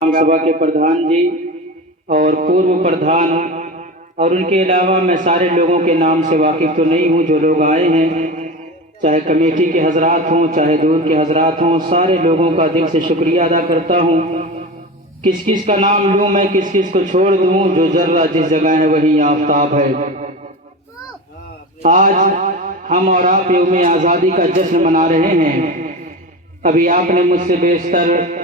सभा के प्रधान जी और पूर्व प्रधान और उनके अलावा मैं सारे लोगों के नाम से वाकिफ़ तो नहीं हूँ जो लोग आए हैं, चाहे कमेटी के हजरात हों चाहे दूर के हजरात हों, सारे लोगों का दिल से शुक्रिया अदा करता हूँ। किस किस का नाम लूँ मैं, किस किस को छोड़ दूँ, जो जर्रा जिस जगह है वही आफ्ताब है। आज हम और आप यौम आज़ादी का जश्न मना रहे हैं। अभी आपने मुझसे बेशतर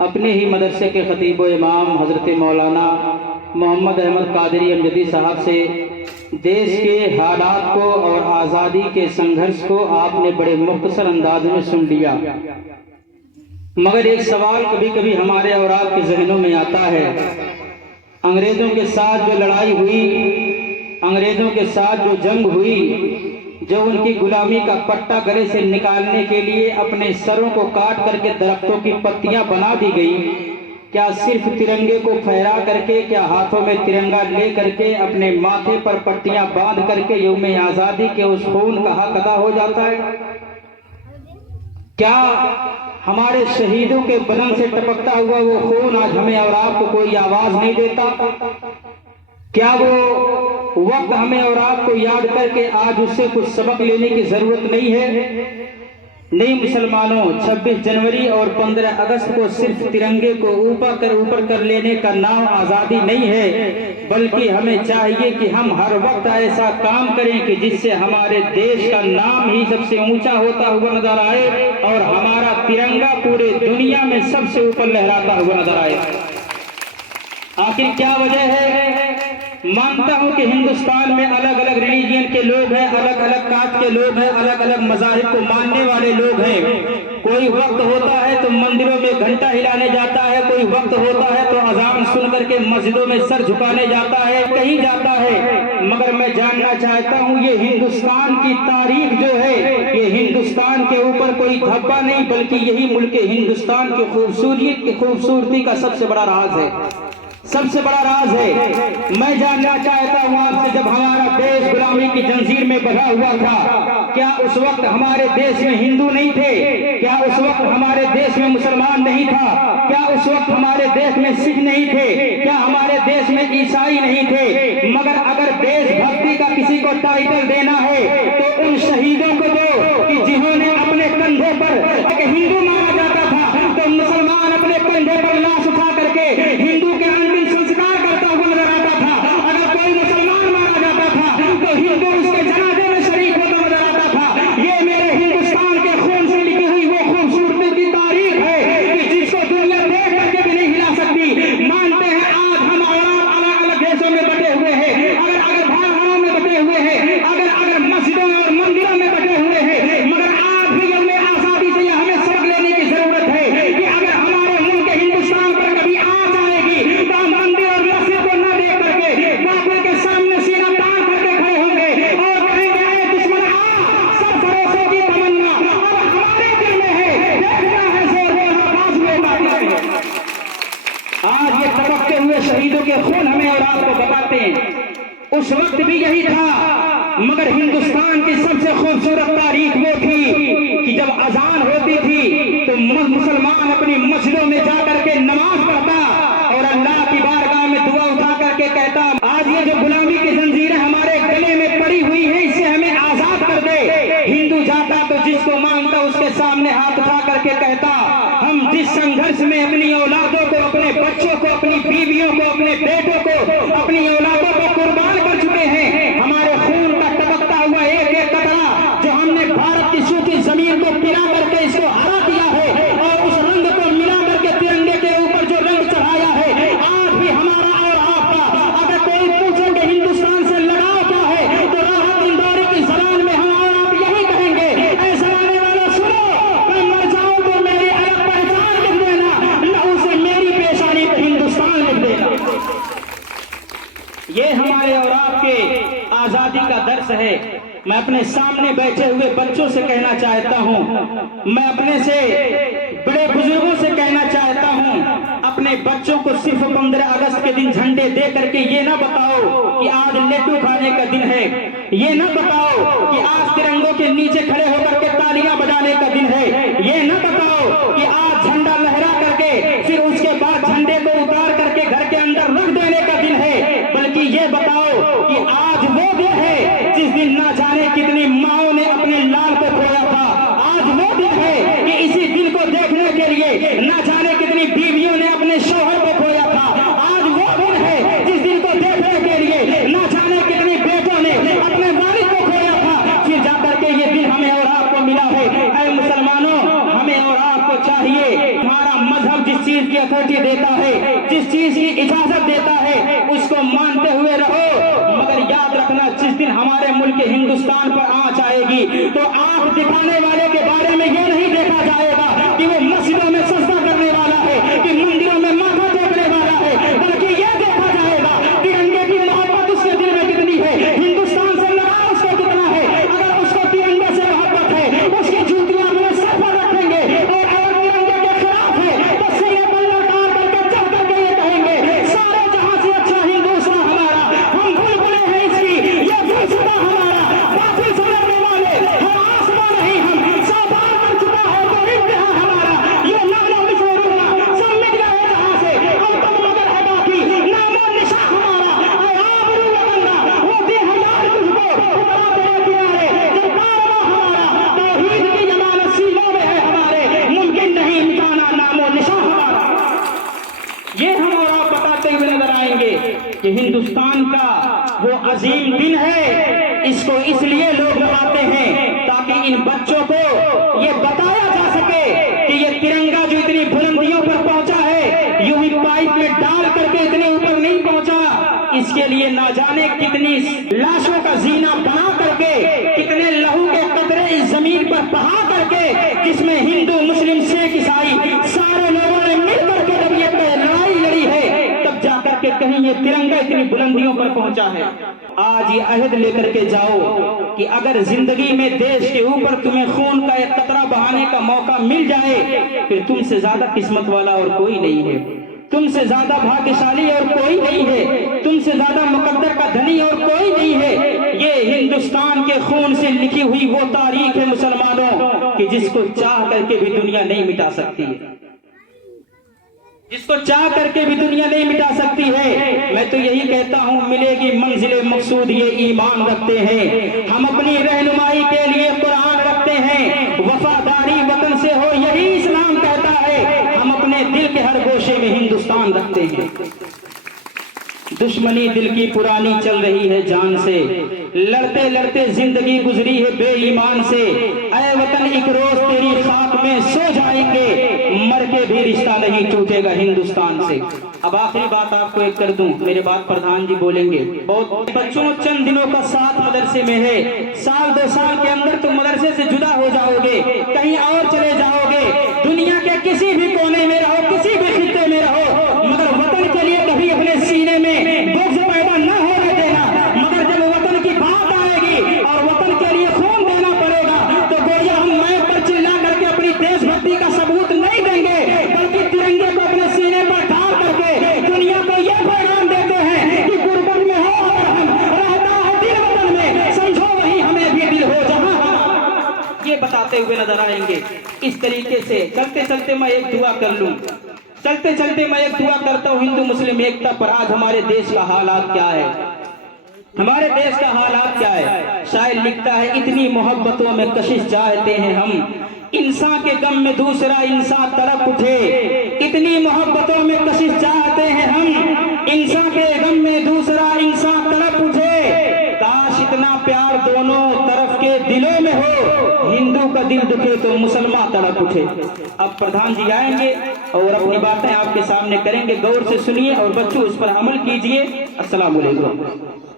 अपने ही मदरसे के खतीब व इमाम हज़रत मौलाना मोहम्मद अहमद कादरी अमजदी साहब से देश के हालात को और आज़ादी के संघर्ष को आपने बड़े मुख्तसर अंदाज में सुन लिया, मगर एक सवाल कभी कभी हमारे और आपके जहनों में आता है। अंग्रेज़ों के साथ जो लड़ाई हुई, अंग्रेज़ों के साथ जो जंग हुई, जो उनकी गुलामी का पट्टा गले से निकालने के लिए अपने सरों को काट करके दरख्तों की पत्तियां बना दी गई, क्या सिर्फ तिरंगे को फहरा करके, क्या हाथों में तिरंगा ले करके, अपने माथे पर पट्टियां बांध करके यौम आज़ादी के उस खून का हक अदा हो जाता है? क्या हमारे शहीदों के बदन से टपकता हुआ वो खून आज हमें और आपको कोई आवाज नहीं देता? क्या वो वक्त हमें और आपको याद करके आज उससे कुछ सबक लेने की जरूरत नहीं है? नहीं मुसलमानों, 26 जनवरी और 15 अगस्त को सिर्फ तिरंगे को ऊपर कर लेने का नाम आज़ादी नहीं है, बल्कि हमें चाहिए कि हम हर वक्त ऐसा काम करें कि जिससे हमारे देश का नाम ही सबसे ऊंचा होता हुआ नजर आए और हमारा तिरंगा पूरे दुनिया में सबसे ऊपर लहराता हुआ नजर आए। आखिर क्या वजह है? मानता हूं कि हिंदुस्तान में अलग अलग रिलीजियन के लोग हैं, अलग अलग कास्ट के लोग हैं, अलग अलग मज़ाहिब को मानने वाले लोग हैं। कोई वक्त होता है तो मंदिरों में घंटा हिलाने जाता है, कोई वक्त होता है तो अजान सुन करके मस्जिदों में सर झुकाने जाता है, कहीं जाता है। मगर मैं जानना चाहता हूं, ये हिंदुस्तान की तारीख जो है, ये हिंदुस्तान के ऊपर कोई धब्बा नहीं, बल्कि यही मुल्क हिंदुस्तान की खूबसूरती का सबसे बड़ा राज है, सबसे बड़ा राज है। मैं जानना चाहता हूँ आपसे, जब हमारा देश गुलामी की जंजीर में बंधा हुआ था, क्या उस वक्त हमारे देश में हिंदू नहीं थे? क्या उस वक्त हमारे देश में मुसलमान नहीं था? क्या उस वक्त हमारे देश में सिख नहीं थे? क्या हमारे देश में ईसाई नहीं थे? मगर अगर देशभक्ति का किसी को टाइटल देना है तो उन शहीदों को दो कि जिन्होंने अपने कंधे पर, हिंदू माना जाता था तो मुसलमान अपने कंधे पर लाश उठा करके हिंदू के संस्कार करता हुआ नजर आता था। अगर कोई मुसलमान मारा जाता था तो हिंदू उसके जनाजे में शरीक होता नजर आता था। ये मेरे हिंदुस्तान के खून से लिखी हुई वो खूबसूरती की तारीख है कि जिसको दुनिया देख करके भी नहीं हिला सकती। मानते हैं आज हम और आप अलग अलग देशों में बटे हुए हैं, अगर भाषाओं में बटे हुए हैं, अगर मस्जिदों और मंदिरों में बटे हुए हैं, मगर आज भी यौम आज़ादी से हमें सबक लेने की जरूरत है कि अगर हमारे मुल्क हिंदुस्तान पर कभी आँच आएगी तो हम मंदिर और मस्जिद को न देख करके बाबू के सामने सीना तान करके खड़े होंगे और कहेंगे, अरे दुश्मन आ, सब भरोसे की तमन्ना अब हमारे दिल में है, देखना है जोर में आवाज में बातें। आज ये तड़पते हुए शहीदों के खून हमें और आपको बताते हैं, उस वक्त भी यही था। मगर हिंदुस्तान की सबसे खूबसूरत तारीख वो थी कि जब अजान होती थी तो मुसलमान अपनी मस्जिदों में जाकर के नमाज पढ़ता और अल्लाह की बारगाह में दुआ उठा करके कहता, आज ये जो गुलामी की जंजीरें हमारे गले में पड़ी हुई है, इससे हमें आजाद कर दे। हिंदू जाता तो जिसको मांगता उसके सामने हाथ उठा करके कहता, हम जिस संघर्ष में अपनी औलादों को, अपने बच्चों को, अपनी बीवियों को, अपने बेटों को, अपनी औलादों को कुर्बान कर चुके हैं, हमारे खून का टपकता हुआ एक एक कतरा जो हमने भारत की सूखी जमीन को पिला करके इसको हरा दिया है और उस रंग को मिला करके तिरंगे के ऊपर जो रंग चढ़ाया है, आज भी हमारा और आपका। अगर कोई पूछेंगे हिंदुस्तान से लगाव क्या है तो राहत इंदौरी की जबान में हम और आप यही कहेंगे, ऐसा आने वाला सुनो, मैं मर जाऊं तो मेरी अलग पहचान लिख देना, लहू से मेरी पेशानी पे हिंदुस्तान लिख देना। ये हमारे और आपके आजादी का दर्श है। मैं अपने सामने बैठे हुए बच्चों से कहना चाहता हूं, मैं अपने से बड़े बुजुर्गों से कहना चाहता हूं, अपने बच्चों को सिर्फ 15 अगस्त के दिन झंडे दे करके ये ना बताओ कि आज लड्डू खाने का दिन है, ये ना बताओ कि आज तिरंगों के नीचे खड़े होकर के तालियां बजाने का दिन है, ये ना बताओ कि आज झंडा लहरा करके फिर उसके बाद झंडे कोटी देता है, जिस चीज की इजाजत देता है उसको मानते हुए रहो। मगर याद रखना, जिस दिन हमारे मुल्क हिंदुस्तान पर आंच आएगी तो आंख दिखाने वाले के बारे में ये नहीं देखा जाएगा कि वो मस्जिदों में सजदा करने वाला है, कि मंदिरों में माथा टेकने वाला है, बल्कि यह देखा जाएगा तिरंगे की मोहब्बत उसके दिल में कितनी है, हिंदुस्तान से लगाव उसको कितना है। अगर उसको तिरंगे से मोहब्बत है, उसकी जूतियां अपने सर पर रखेंगे, और अगर तिरंगे के खिलाफ है तो सीने पर ललकार करके चढ़ करके ये कहेंगे सारे जहां से अच्छा हिंदुस्तान हमारा, हम बुलबुले हैं इसकी, ये फलसफा हमारा, बातिल समझने वाले हम आसमां नहीं, हम साबार कर चुका है तो इंतहा हमारा, ये नामो निशान सब मिट गए जहां से, हम तक मगर है बाकी नामो निशान हमारा। आए आबरू वतन वो दिन हजार तुझको उतरा तेरे किनारे, जब कारवां हमारा तौहीद की जमानत सीनों में है हमारे, मुमकिन नहीं मिटाना नामो निशान हमारा। ये हम और आप बताते हुए नजर आएंगे कि हिंदुस्तान का वो अजीम दिन है, इसको इसलिए लोग मनाते हैं ताकि इन बच्चों को ये बताया जा सके कि ये तिरंगा जो इतनी बुलंदियों पर पहुंचा है, यूं ही पाइप में डाल करके इतने ऊपर नहीं पहुंचा। इसके लिए ना जाने कितनी लाशों का जीना बना करके, कितने लहू के कतरे इस जमीन पर बहा करके, जिसमें हिंदू मुस्लिम सिख ईसाई सारे लोगों ने मिल करके जब ये लड़ाई लड़ी है, तब जाकर के कहीं ये तिरंगा इतनी बुलंदियों पर पहुंचा है। आज ये अहद लेकर के जाओ कि अगर जिंदगी में देश के ऊपर तुम्हें खून का एक कतरा बहाने का मौका मिल जाए, फिर तुमसे ज्यादा किस्मत वाला और कोई नहीं है, तुमसे ज्यादा भाग्यशाली और कोई नहीं है, तुमसे ज्यादा मुकद्दर का धनी और कोई नहीं है। ये हिंदुस्तान के खून से लिखी हुई वो तारीख है मुसलमानों कि जिसको चाह करके भी दुनिया नहीं मिटा सकती है, जिसको चाह करके भी दुनिया नहीं मिटा सकती है। मैं तो यही कहता हूँ, मिलेगी मंजिले मकसूद ये ईमान रखते हैं, हम अपनी रहनुमाई के लिए कुरान रखते हैं, वफादारी वतन से हो यही इस्लाम कहता है, हम अपने दिल के हर गोशे में हिंदुस्तान रखते हैं। दुश्मनी दिल की पुरानी चल रही है जान से, लड़ते लड़ते जिंदगी गुजरी है बेईमान से, ऐ वतन एक रोज तेरी खाक में सो जाएंगे, मर के भी रिश्ता नहीं टूटेगा हिंदुस्तान से। अब आखिरी बात आपको एक कर दूं, मेरे बाद प्रधान जी बोलेंगे। बहुत बच्चों चंद दिनों का साथ मदरसे में है, साल 2 साल के अंदर तुम मदरसे से जुदा हो जाओगे, कहीं और चले जाओगे, दुनिया के किसी भी कोने में रहो, किसी भी खित्ते में रहो, मगर वतन के लिए कभी अपने सीने में बुग़्ज़ पैदा न होने देना। मगर जब वतन की बात आएगी और वतन के लिए खून देना पड़ेगा तो गोया हम माइक पर चिल्ला करके अपनी देशभक्ति का सबूत नहीं देंगे, बल्कि तिरंगे को अपने सीने पर डाल करके दुनिया को यह पैगाम देते हैं कि गुर्बत में हो अगर हम, रहता है दिल वतन में, समझो वही हमें भी दिल हो जहां। ये बताते हुए नजर आएंगे। इस तरीके से चलते चलते मैं एक दुआ कर लूं, चलते चलते मैं एक दुआ करता हूँ हिंदू मुस्लिम एकता पर। आज हमारे देश का हालात क्या है, हमारे देश का हालात क्या है। शायर लिखता है, इतनी मोहब्बतों में कशिश चाहते हैं हम, इंसान के गम में दूसरा इंसान तड़प उठे, इतनी मोहब्बतों में कशिश चाहते हैं हम, इंसान के गम में दूसरा इंसान तड़प उठे, काश इतना प्यार दोनों तरफ के दिलों में हो, हिंदू का दिल दुखे तो मुसलमान तड़प उठे। अब प्रधान जी आएंगे और अपनी बातें आपके सामने करेंगे, गौर से सुनिए और बच्चों उस पर अमल कीजिए। अस्सलाम वालेकुम।